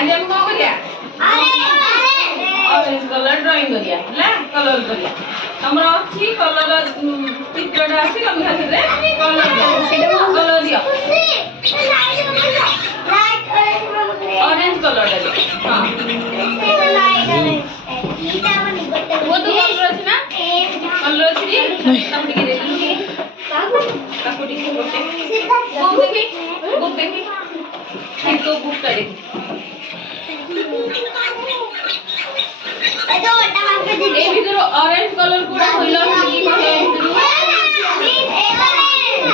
आज हम कौन करिया ऑरेंज कलर ड्राइंग करिया ହେଲା कलर करिया हमरा अछि कलर चित्रटा अछि हम हाथ रे कलर दियो ऑरेंज कलर दियो हां वो तो कलर अछि ना कलर अछि ताकि के देखलु काकुटी को बुक देखी ठीक तो बुक टा देखी ए ভিতর অরেঞ্জ কালার কোডা হইল কি কহে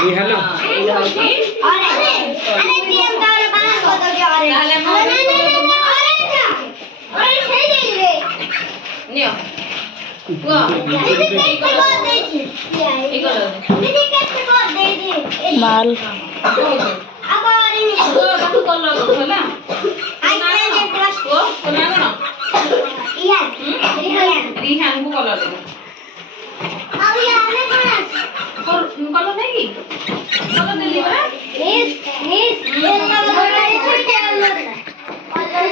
এই হ্যালো এইটা হচ্ছে অরেঞ্জ আরে টিএম কালার বানান কত যে অরেঞ্জ তাহলে অরেঞ্জ অরেঞ্জ হয়ে যাই রে নিও ওয়া এই কালার দেইছি এই কালার দিদি কেটে কর দেইছি মাল আবার অরেঞ্জ তো কাকু কলর হলা আইসে প্লাস ও কোনা কোনা रिहान को कलर दे अब ये आने कौन कलर देगी कलर दे लिया मिस ये कलर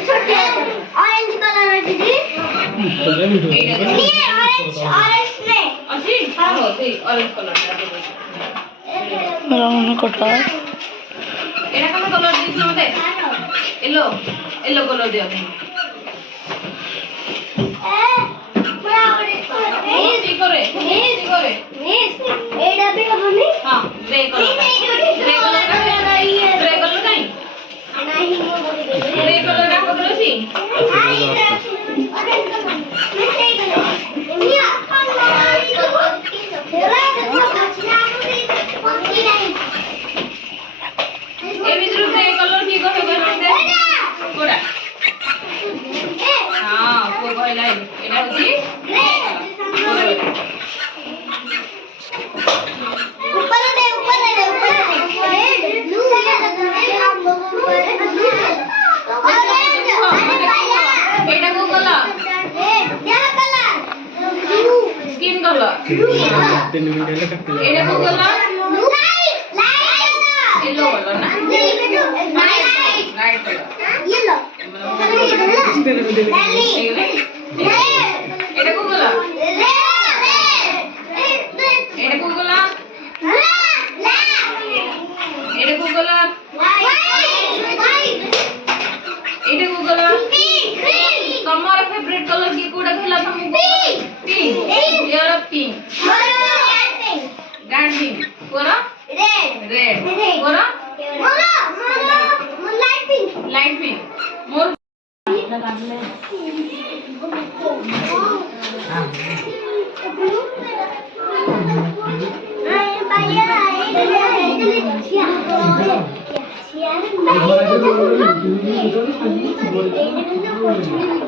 छोटे ऑरेंज कलर है दीदी ये ऑरेंज में अच्छी हां होती ऑरेंज कलर रंग कोटा एरा कोन कलर दिस मते येलो येलो कलर दियो एड़ा भी हमें हां ग्रे कलर का ग्रे कलर नहीं नहीं वो बोल दे ग्रे कलर का कलर सी हां ये ऑरेंज कलर मैं सही कलर मिया कलर को तेरा तो बचना मुझे पक्की नहीं ए भीतर ग्रे कलर की कहे दे कोडा हां को कहला एटा होची ग्रे तीन मिनट ले कट ले एटा को कलर लाइट येलो कलर ना लाइट कलर येलो एटा को कलर एटा को कलर एटा को कलर एटा को कलर तुम्हारा फेवरेट कलर की कोडा खेला तुमको पिंक यार पिंक गार्ड पिंक कोरा रेड कोरा लाइट पिंक मोर Iya.